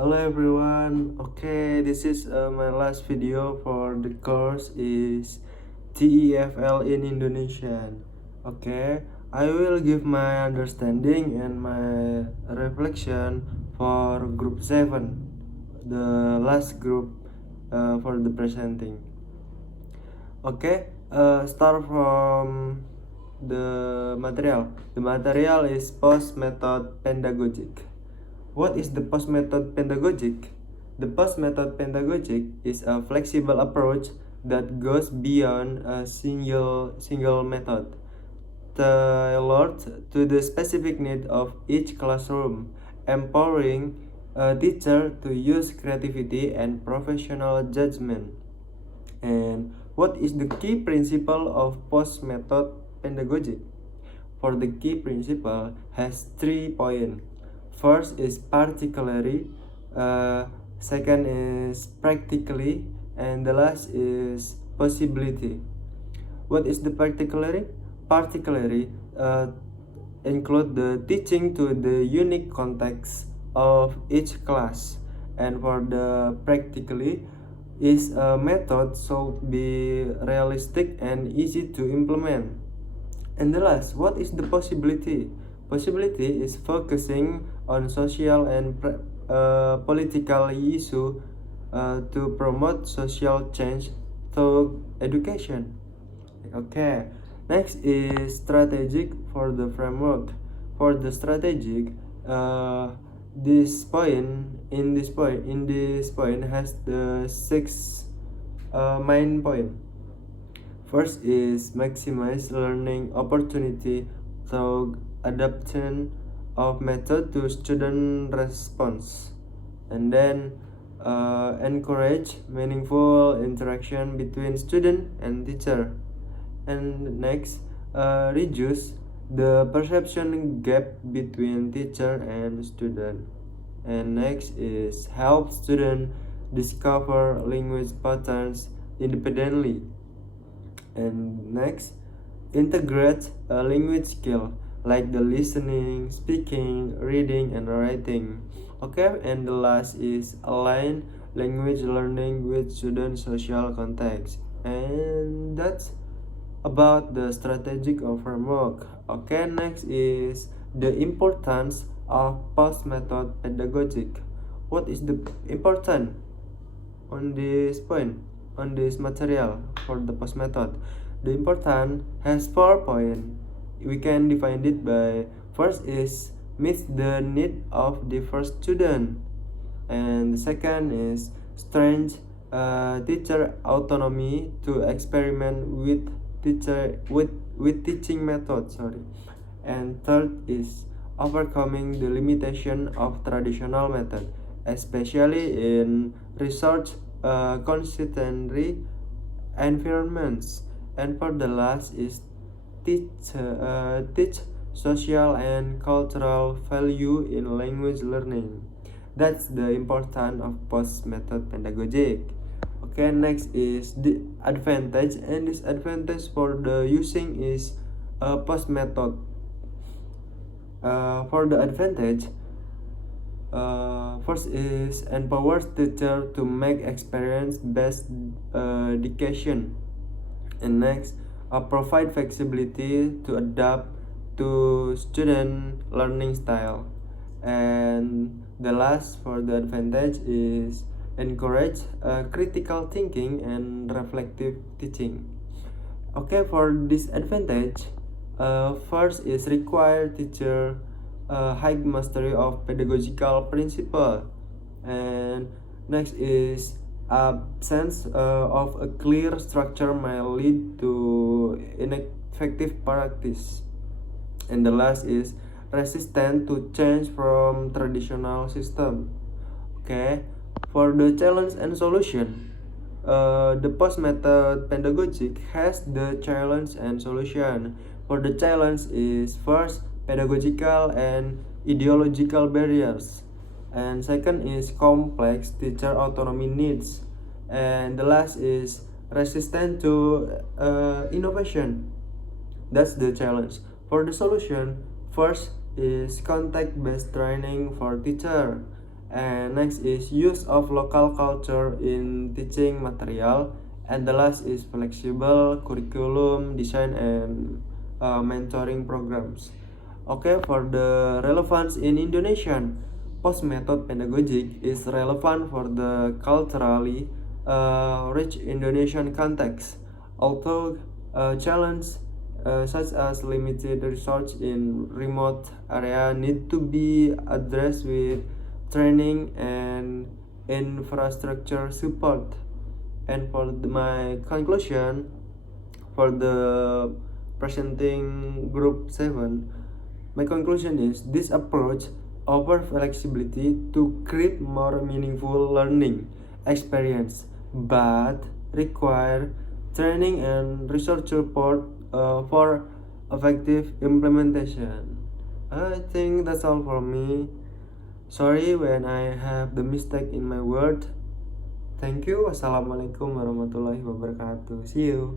Hello everyone. Okay, this is my last video for the course is TEFL in Indonesian. Okay, I will give my understanding and my reflection for group 7, the last group for the presenting. Okay, start from the material. The material is post method pedagogic. What is the post method pedagogic? The post method pedagogic is a flexible approach that goes beyond a single method, tailored to the specific need of each classroom, empowering a teacher to use creativity and professional judgment. And what is the key principle of post method pedagogy? For the key principle has 3 points. First is particularly, second is practically, and the last is possibility. What is the particularly? Particularly include the teaching to the unique context of each class, and for the practically is a method should be realistic and easy to implement. And the last, what is the possibility? Possibility is focusing on social and political issue to promote social change through education. Okay, next is strategic for the framework. For the strategic, this point has the six main point. First is maximize learning opportunity through adaptation of method to student response, and then encourage meaningful interaction between student and teacher, and next reduce the perception gap between teacher and student, and next is help student discover language patterns independently, and next integrate a language skill like the listening, speaking, reading, and writing. Okay, and the last is align language learning with student social context, and that's about the strategic of framework. Okay, next is the importance of post method pedagogic. What is the important on this point, on this material for the post method? The important has 4 points. We can define it by first is meets the need of the first student, and the second is strength teacher autonomy to experiment with teaching methods. Sorry, and third is overcoming the limitation of traditional method, especially in research concentratory environments. And for the last is teach social and cultural value in language learning. That's the importance of post method pedagogic. Okay, next is the advantage and disadvantage for the using is post method. For the advantage, first is empowers teacher to make experience based education, and next provide flexibility to adapt to student learning style, and the last for the advantage is encourage critical thinking and reflective teaching. Okay, for disadvantage, first is require teacher high mastery of pedagogical principle, and next is absence of a clear structure may lead to ineffective practice, and the last is resistant to change from traditional system. Okay, for the challenge and solution, the post method pedagogic has the challenge and solution. For the challenge is first pedagogical and ideological barriers, and second is complex teacher autonomy needs, and the last is resistant to innovation. That's the challenge. For the solution, first is contact based training for teacher, And next is use of local culture in teaching material. And the last is flexible curriculum design and mentoring programs. Okay, for the relevance in Indonesian, post method pedagogic is relevant for the culturally rich Indonesian context, although challenge such as limited resource in remote area need to be addressed with training and infrastructure support. And for my conclusion, for the presenting group 7, my conclusion is this approach offers flexibility to create more meaningful learning experience, but require training and research support for effective implementation. I think that's all for me. Sorry when I have the mistake in my word. Thank you. Wassalamualaikum warahmatullahi wabarakatuh. See you.